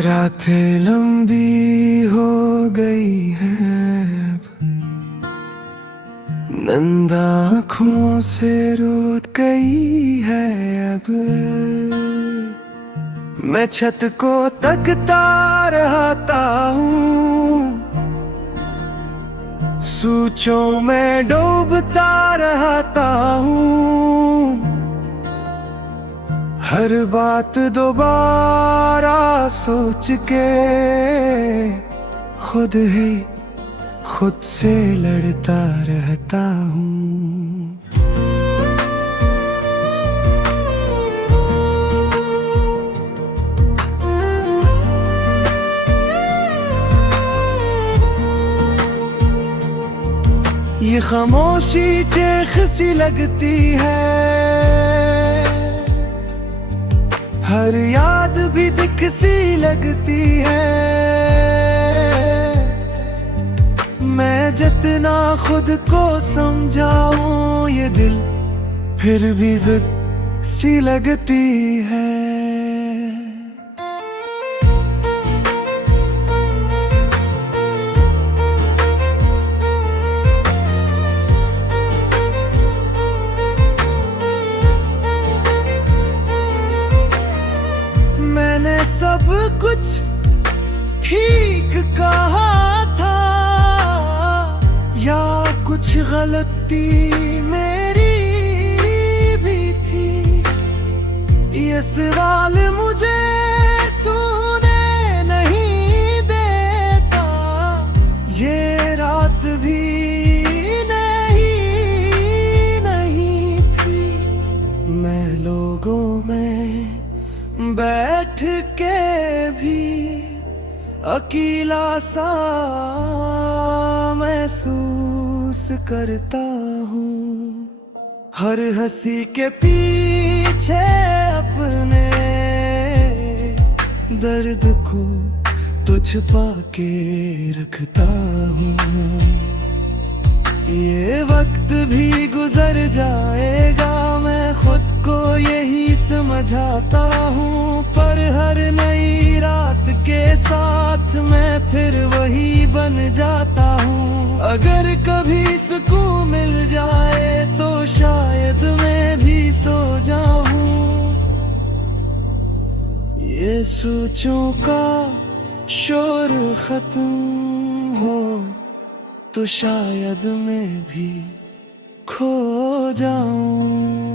रातें लंबी हो गई हैं अब, नंद आँखों से रूठ गई है अब। मैं छत को तकता रहता हूँ, सोचों में डूबता रहता हूँ। हर बात दोबारा सोच के खुद ही खुद से लड़ता रहता हूँ। ये खामोशी चेख सी लगती है, हर याद भी दिख सी लगती है। मैं जितना खुद को समझाऊं ये दिल फिर भी जिद सी लगती है। मैंने सब कुछ ठीक कहा था या कुछ गलती मेरी भी थी, ये सवाल मुझे सोने नहीं देता। ये रात भी नहीं थी, मैं लोगों में बैठ के भी अकेला सा महसूस करता हूँ। हर हंसी के पीछे अपने दर्द को तो छुपा के रखता हूँ। ये वक्त भी गुजर जाएगा, मैं खुद को यही समझाता हूँ। पर हर नई रात के साथ मैं फिर वही बन जाता हूँ। अगर कभी सुकून मिल जाए तो शायद मैं भी सो जाऊँ। ये सोचों का शोर खत्म हो तो शायद मैं भी खो जाऊं।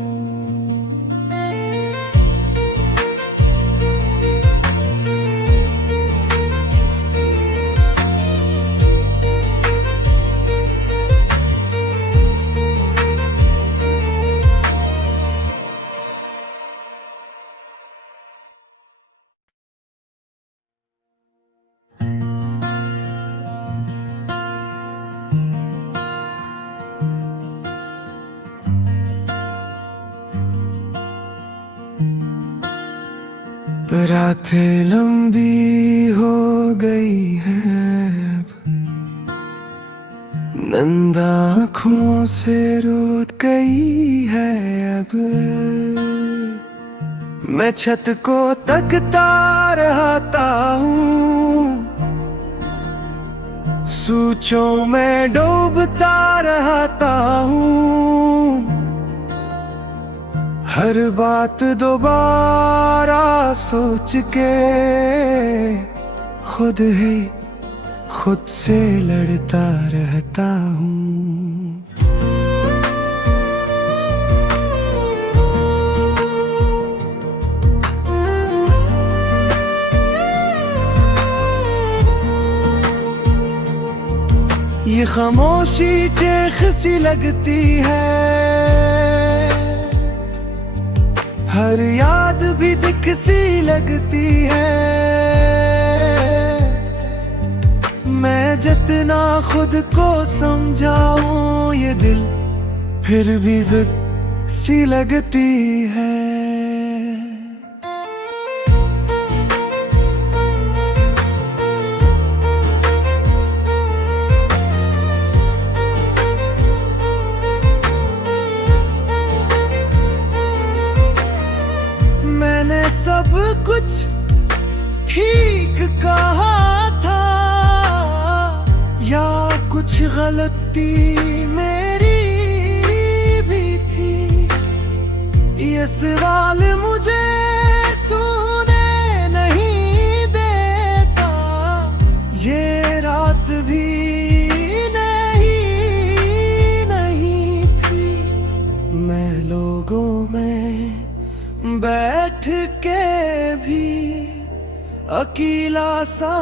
रातें लंबी हो गई हैं अब, नंद आँखों से रूठ गई है अब। मैं छत को तकता रहता हूँ, सोचों में डूबता रहता हूँ। हर बात दोबारा सोच के खुद ही खुद से लड़ता रहता हूँ। ये खामोशी चेख सी लगती है, हर याद भी दिख सी लगती है। मैं जितना खुद को समझाऊं ये दिल फिर भी जिद सी लगती है। सब कुछ ठीक कुछ गलती मेरी भी थी, ये सवाल मुझे सुने नहीं देता। ये रात भी नहीं थी, मैं लोगों में बैठ के भी अकेला सा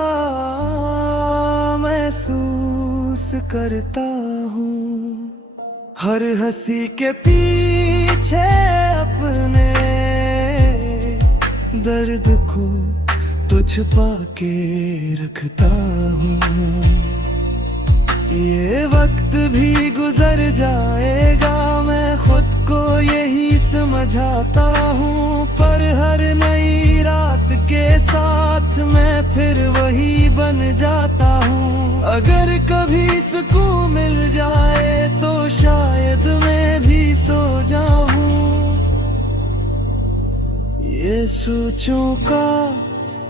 महसूस करता हूँ। हर हंसी के पीछे अपने दर्द को तो छुपा के रखता हूँ। ये वक्त भी गुजर जाएगा, मैं खुद को यही समझाता हूँ, पर हर नई रात के साथ मैं फिर वही बन जाता हूँ। अगर कभी सुकून मिल जाए तो शायद मैं भी सो जाऊँ। ये सोचों का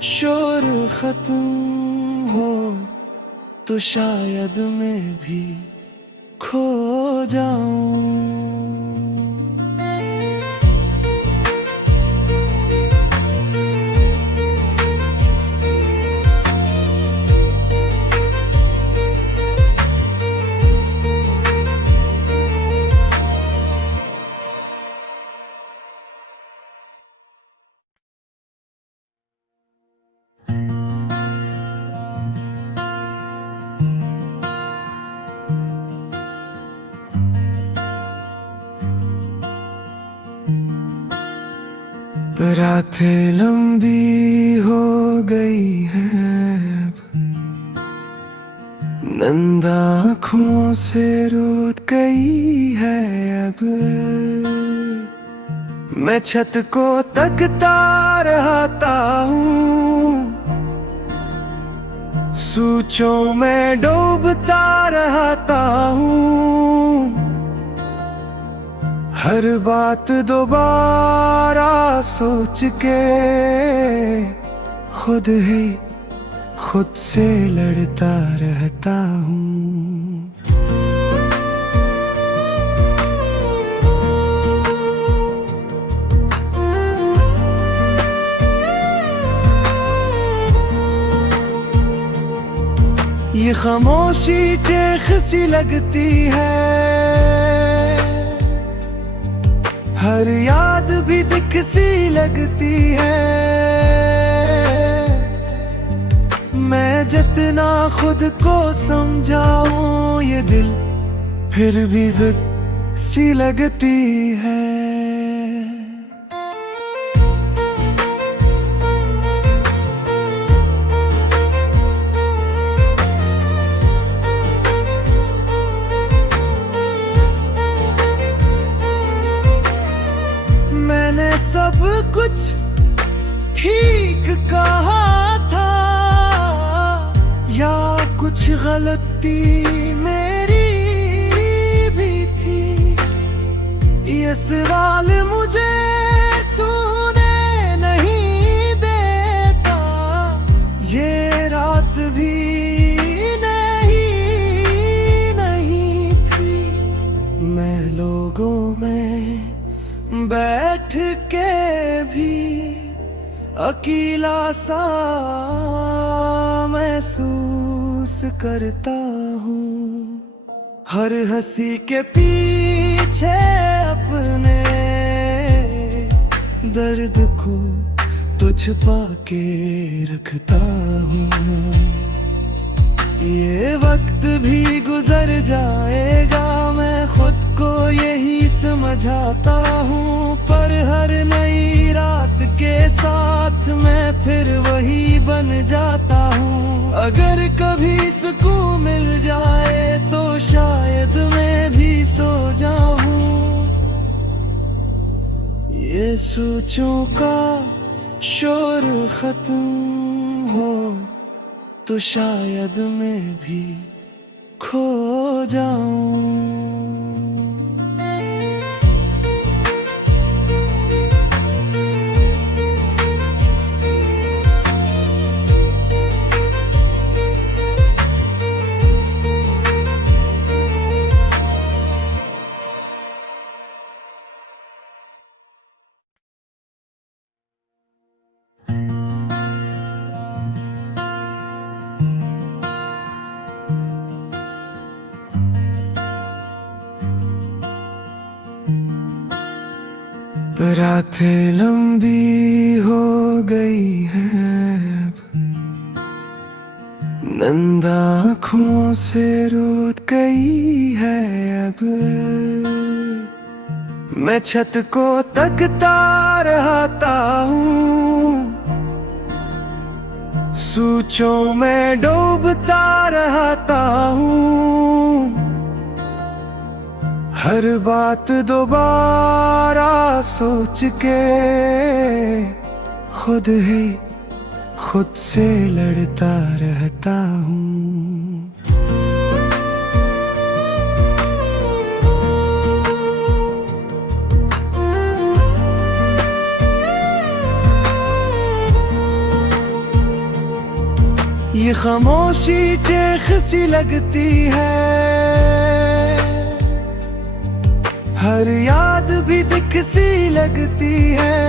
शोर खत्म हो तो शायद मैं भी खो जाऊं। रातें लंबी हो गई हैं, नंद आँखों से रूठ गई है अब। मैं छत को तकता रहता हूँ, सोचों में डूबता रहता हूँ। हर बात दोबारा सोच के खुद ही खुद से लड़ता रहता हूँ। ये खामोशी चेख सी लगती है, हर याद भी दिख सी लगती है। मैं जितना खुद को समझाऊं ये दिल फिर भी जिद सी लगती है। मैंने सब कुछ ठीक कहा था या कुछ गलती मेरी भी थी, ये सवाल मुझे सुने नहीं देता। ये रात भी नहीं थी, मैं लोगों में बैठ के भी अकेला सा महसूस करता हूँ। हर हंसी के पीछे अपने दर्द को तो छुपा के रखता हूँ। ये वक्त भी गुजर जाएगा, मैं खुद को यही समझाता हूँ, पर हर नई रात के साथ मैं फिर वही बन जाता हूँ। अगर कभी सुकून मिल जाए तो शायद मैं भी सो जाऊँ। ये सोचों का शोर खत्म हो तो शायद मैं भी खो जाऊं। रातें लंबी हो गई हैं अब, नंद आँखों से रूठ गई है अब। मैं छत को तकता रहता हूँ, सोचों में डूबता रहता हूँ। हर बात दोबारा सोच के खुद ही खुद से लड़ता रहता हूँ। ये खामोशी चेख सी लगती है, हर याद भी दिख सी लगती है।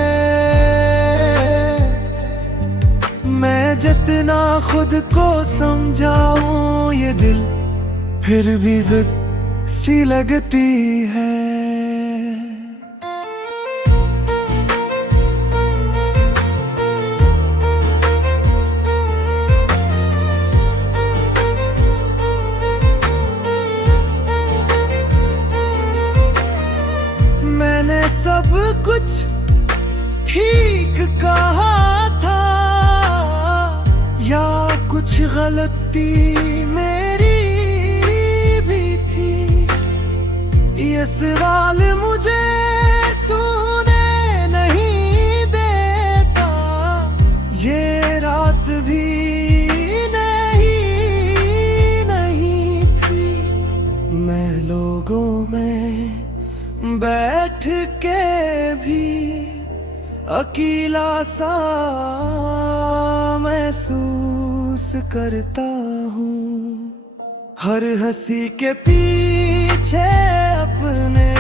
मैं जितना खुद को समझाऊं ये दिल फिर भी जिद सी लगती है। मैंने सब कुछ ठीक कहा था या कुछ गलती मेरी भी थी, ये सवाल मुझे सोने नहीं देता। ये रात भी नहीं थी, मैं लोगों में बैठ के भी अकेला सा महसूस करता हूँ। हर हंसी के पीछे अपने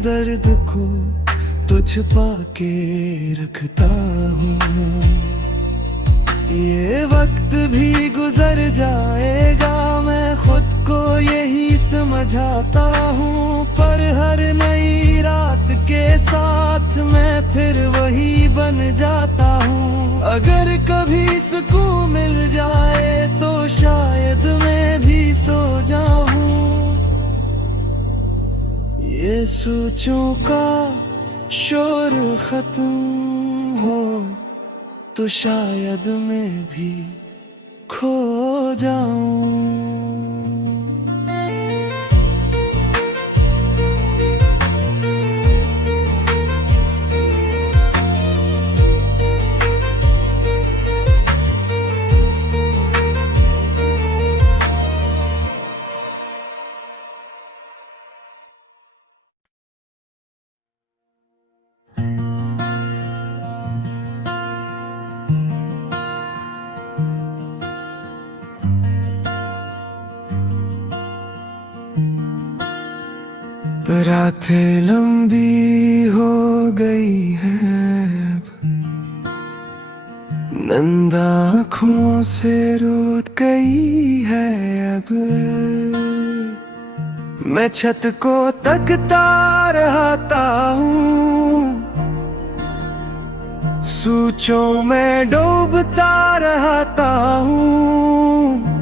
दर्द को तो छुपा के रखता हूँ। ये वक्त भी गुजर जाएगा, मैं खुद को यही समझाता हूँ। पर हर नई रात के साथ मैं फिर वही बन जाता हूँ। अगर कभी सुकून मिल जाए तो शायद मैं भी सो जाऊँ। ये सोचों का शोर खत्म हो तो शायद मैं भी खो जाऊं। रातें लंबी हो गई हैं अब, नंद आँखों से रूठ गई है अब। मैं छत को तकता रहता हूँ, सोचों में डूबता रहता हूँ।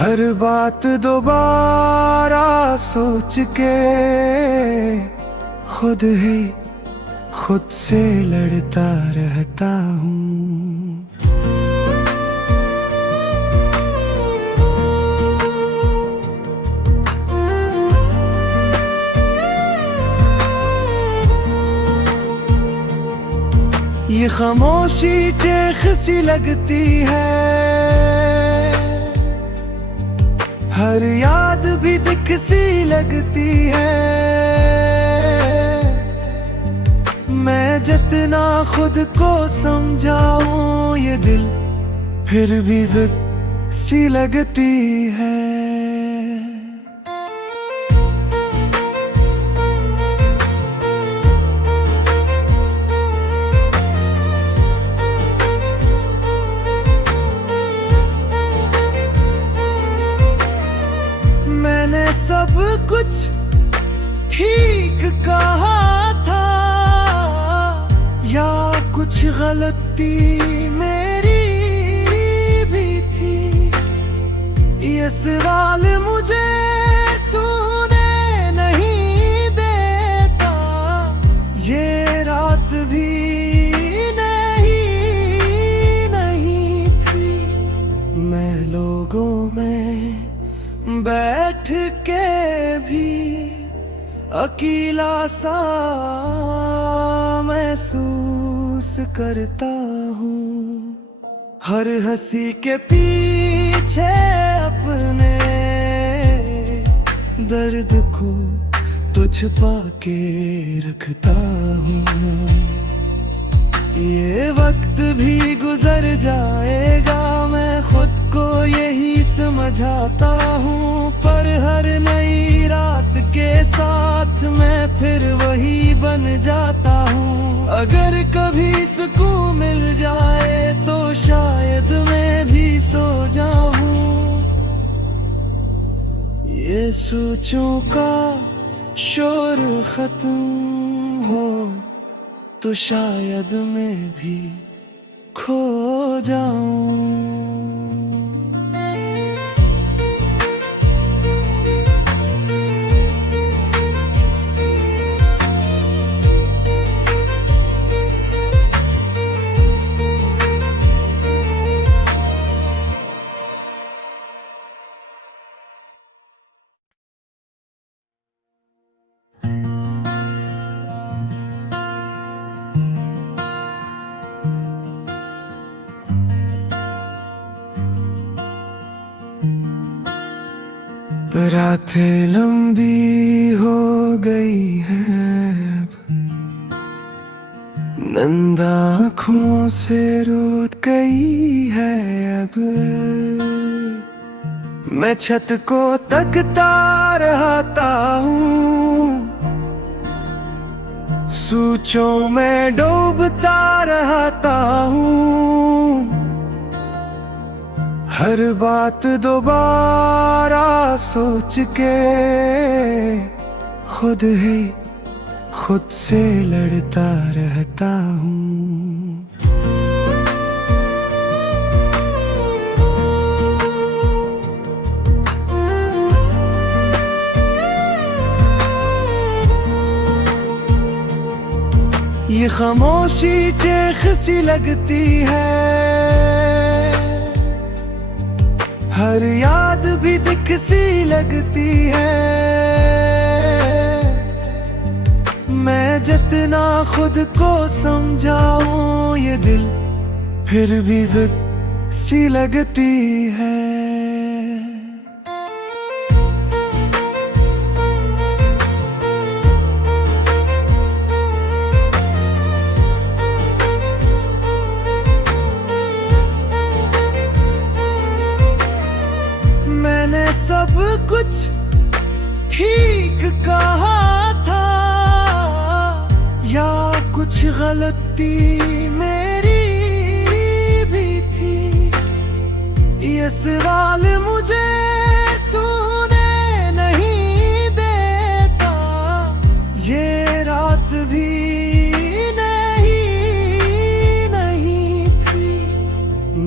हर बात दोबारा सोच के खुद ही खुद से लड़ता रहता हूँ। ये खामोशी चेख सी लगती है, हर याद भी दिख सी लगती है। मैं जितना खुद को समझाऊं ये दिल फिर भी जिद सी लगती है। मैंने सब कुछ ठीक कुछ गलती मेरी भी थी, ये सवाल मुझे सुने नहीं देता। ये रात भी नहीं थी, मैं लोगों में बैठ के भी अकेला सा महसूस करता हूँ। हर हंसी के पीछे अपने दर्द को तो छुपा के रखता हूँ। ये वक्त भी गुजर जाएगा, मैं खुद को यही समझाता हूँ, पर हर नई रात के साथ मैं फिर वही बन जाता हूँ। अगर कभी सुकून मिल जाए तो शायद मैं भी सो जाऊँ। ये सोचों का शोर खत्म हो तो शायद मैं भी खो जाऊं। रातें लंबी हो गई हैं, नंद आँखों से रूठ गई है अब। मैं छत को तकता रहता हूँ, सोचों में डूबता रहता हूँ। हर बात दोबारा सोच के खुद ही खुद से लड़ता रहता हूँ। ये खामोशी चेख सी लगती है, हर याद भी दिख सी लगती है। मैं जितना खुद को समझाऊं ये दिल फिर भी जिद सी लगती है। मैंने सब कुछ ठीक कहा था या कुछ गलती मेरी भी थी, ये सवाल मुझे सुने नहीं देता। ये रात भी नहीं थी,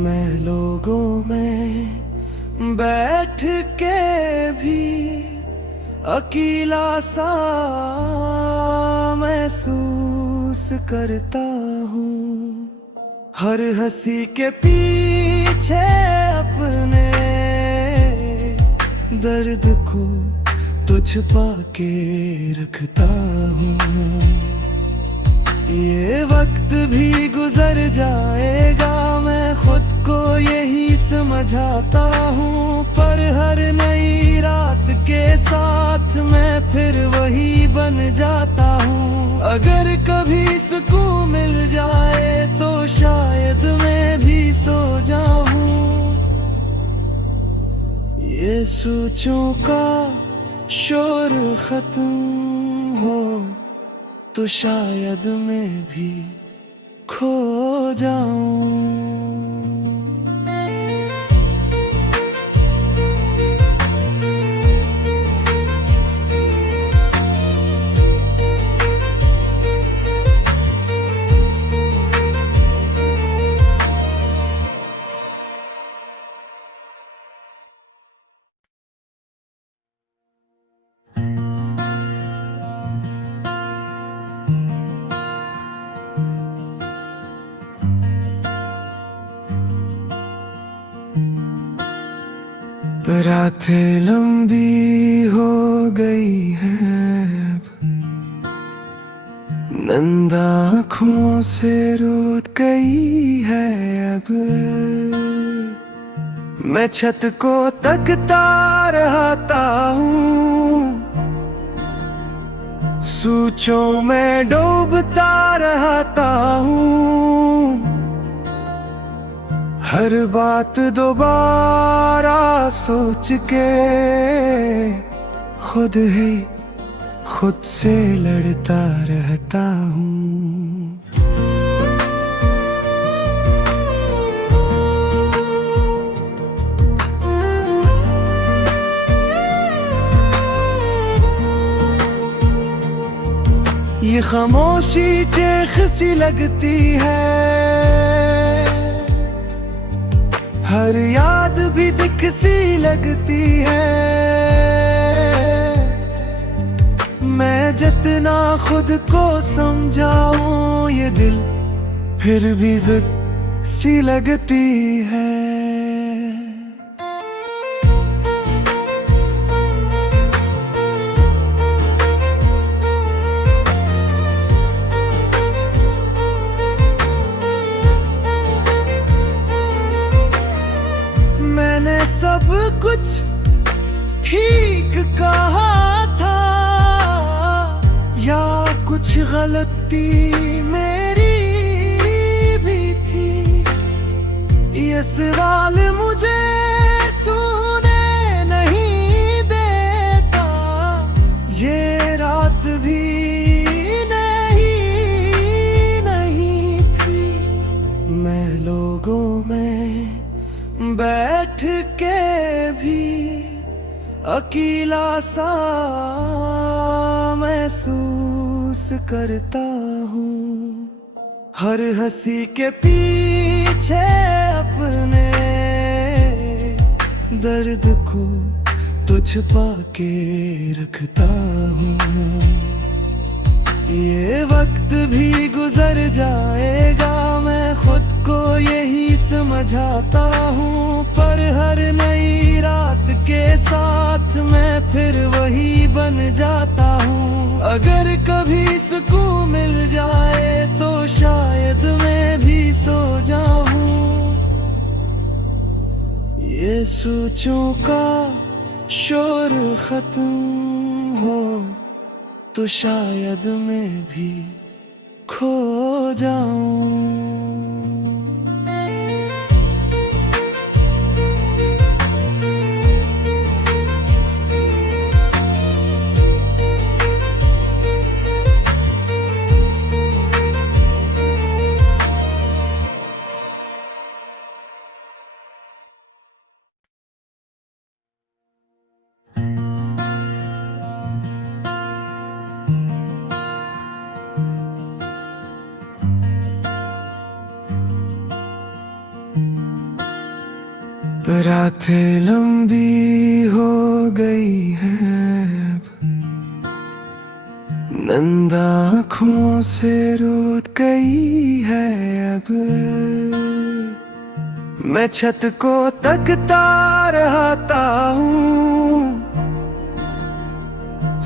मैं लोगों में बैठ के भी अकेला सा महसूस करता हूँ। हर हंसी के पीछे अपने दर्द को तो छुपा के रखता हूँ। ये वक्त भी गुजर जाएगा, मैं खुद को यही समझाता हूँ, पर हर नई रात के साथ मैं फिर वही बन जाता हूँ। अगर कभी सुकून मिल जाए तो शायद मैं भी सो जाऊँ। ये सोचों का शोर खत्म हो तो शायद मैं भी खो जाऊं। रातें लंबी हो गई हैं अब, नंद आँखों से रूठ गई है अब। मैं छत को तकता रहता हूँ, सोचों में डूबता रहता हूँ। हर बात दोबारा सोच के खुद ही खुद से लड़ता रहता हूँ। ये खामोशी चेख सी लगती है, हर याद भी दिख सी लगती है। मैं जितना खुद को समझाऊं ये दिल फिर भी जिद सी लगती है। मैंने सब कुछ ठीक कहा था या कुछ गलती मेरी भी थी, ये सवाल मुझे सुने नहीं देता। ये रात भी नहीं थी, मैं लोगों में बैठ के भी अकेला सा महसूस करता हूँ। हर हंसी के पीछे अपने दर्द को तो छुपा के रखता हूँ। ये वक्त भी गुजर जाएगा, मैं खुद को यही समझाता हूँ। पर हर नई रात के साथ मैं फिर वही बन जाता हूँ। अगर कभी सुकून मिल जाए तो शायद मैं भी सो जाऊँ। ये सोचों का शोर खत्म हो तो शायद मैं भी खो जाऊं। रातें लंबी हो गई हैं अब, नंद आँखों से रूठ गई है अब। मैं छत को तकता रहता हूँ,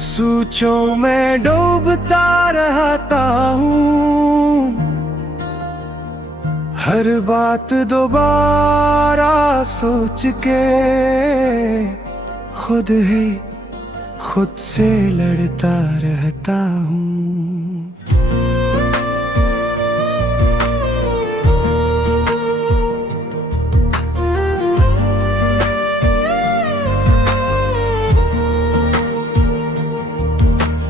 सोचों में डूबता रहता हूँ। हर बात दोबारा सोच के खुद ही खुद से लड़ता रहता हूँ।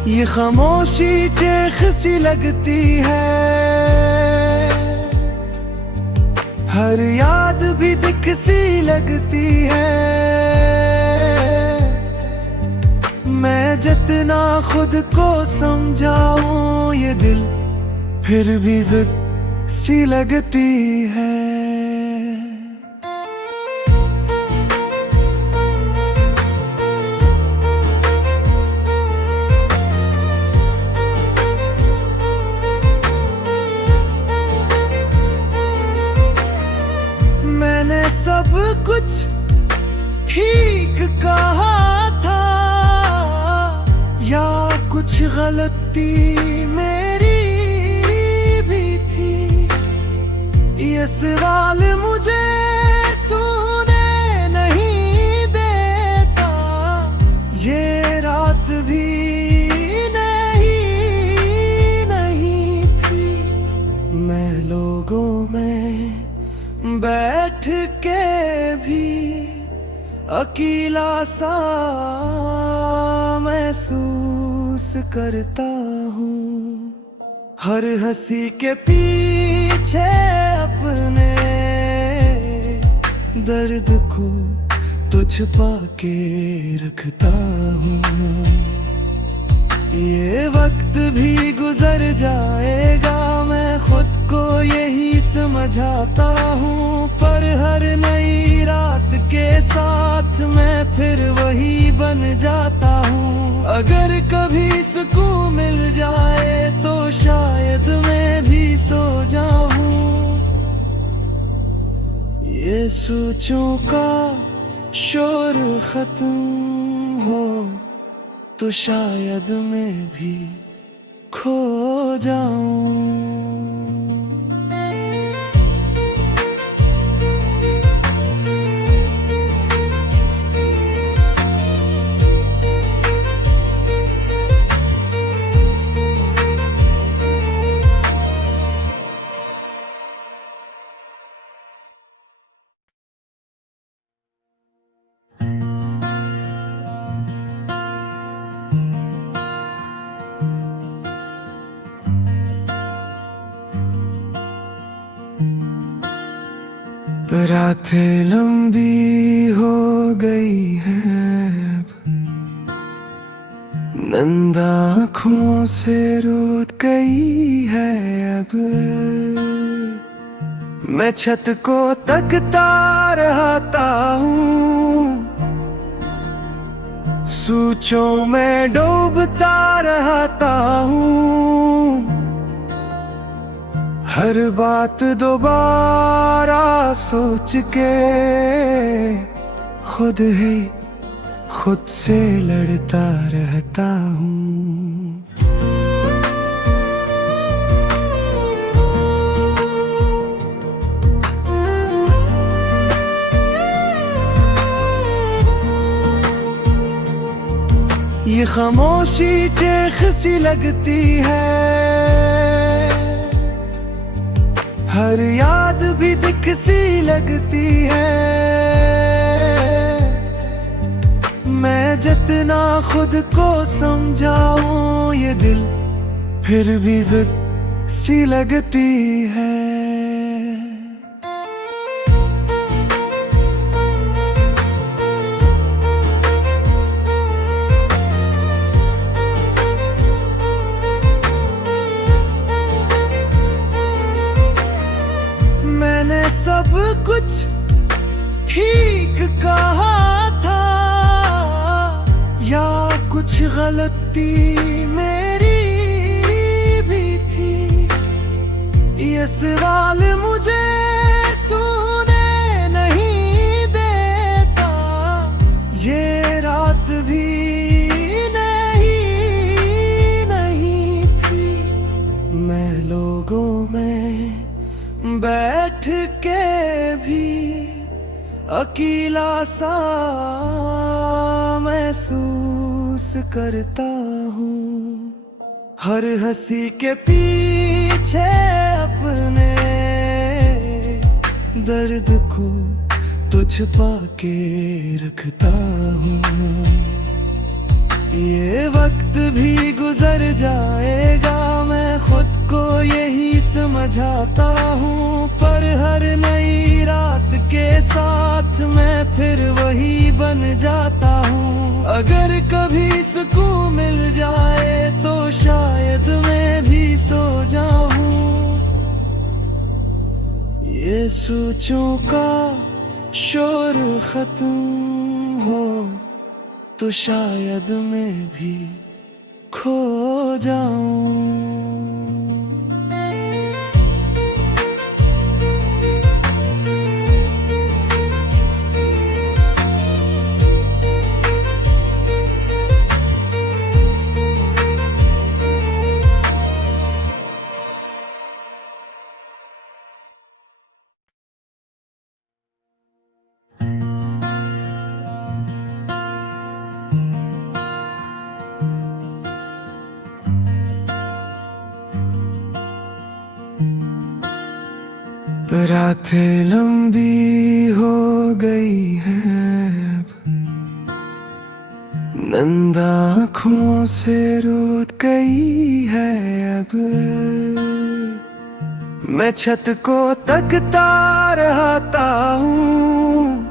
ये खामोशी चेख सी लगती है, हर याद भी दिख सी लगती है। मैं जितना खुद को समझाऊं ये दिल फिर भी जिद सी लगती है। मैंने सब कुछ ठीक कहा था या कुछ गलती मेरी भी थी, ये सवाल मुझे सोने नहीं देता। ये रात भी नहीं थी, मैं लोगों में बैठ के भी अकेला सा महसूस करता हूँ। हर हंसी के पीछे अपने दर्द को तो छुपा के रखता हूँ। ये वक्त भी गुजर जाएगा, मैं खुद को यही समझाता हूँ, पर हर नई रात के साथ मैं फिर वही बन जाता हूँ। अगर कभी सुकून मिल जाए तो शायद मैं भी सो जाऊँ। ये सोचों का शोर खत्म हो तो शायद मैं भी खो जाऊं। रातें लंबी हो गई हैं, नंद आँखों से रूठ गई है अब। मैं छत को तकता रहता हूँ, सोचों में डूबता रहता हूँ। हर बात दोबारा सोच के खुद ही खुद से लड़ता रहता हूँ। ये खामोशी चेख सी लगती है, हर याद भी दिख सी लगती है। मैं जितना खुद को समझाऊं ये दिल फिर भी जिद सी लगती है। मैंने सब कुछ ठीक कहा था या कुछ गलती मेरी भी थी, ये सवाल मुझे सोने नहीं देता। ये रात भी नहीं थी, मैं लोगों में बैठ के भी अकेला सा महसूस करता हूँ। हर हंसी के पीछे अपने दर्द को तो छुपा के रखता हूँ। ये वक्त भी गुजर जाएगा, मैं खुद को यही समझाता हूँ, पर हर नई रात के साथ मैं फिर वही बन जाता हूँ। अगर कभी सुकून मिल जाए तो शायद मैं भी सो जाऊँ। ये सोचों का शोर खत्म हो तो शायद मैं भी खो जाऊं। रातें लंबी हो गई है, नंद आँखों से रूठ गई है अब। मैं छत को तकता रहता हूँ,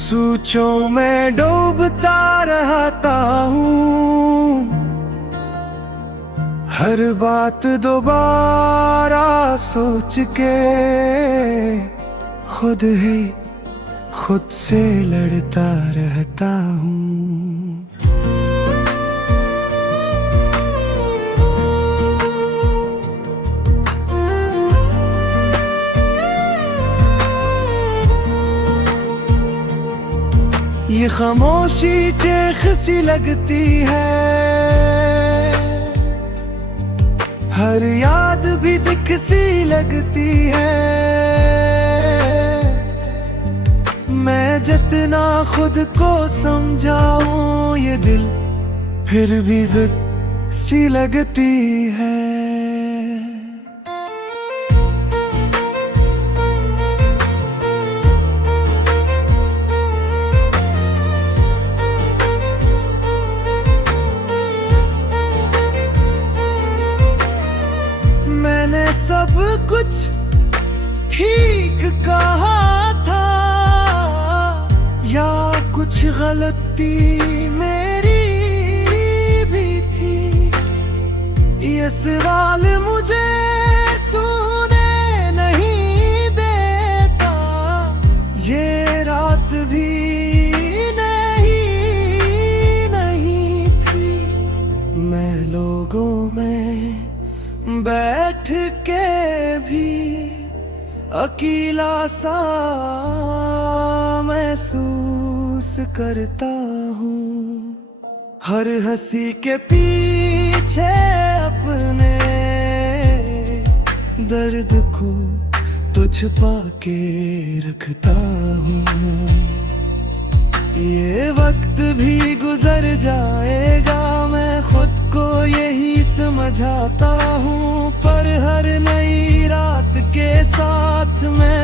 सोचों में डूबता रहता हूँ। हर बात दोबारा सोच के खुद ही खुद से लड़ता रहता हूँ। ये खामोशी चेख सी लगती है, हर याद भी दिख सी लगती है। मैं जितना खुद को समझाऊं ये दिल फिर भी जिद सी लगती है। मैंने सब कुछ ठीक कहा था या कुछ गलती मेरी भी थी, ये सवाल मुझे सोने नहीं देता। ये रात भी नहीं थी, मैं लोगों में बैठ के भी अकेला सा महसूस करता हूँ। हर हंसी के पीछे अपने दर्द को तो छुपा के रखता हूँ। ये वक्त भी गुजर जाएगा, मैं खुद को यही समझाता हूँ। पर हर नई रात के साथ मैं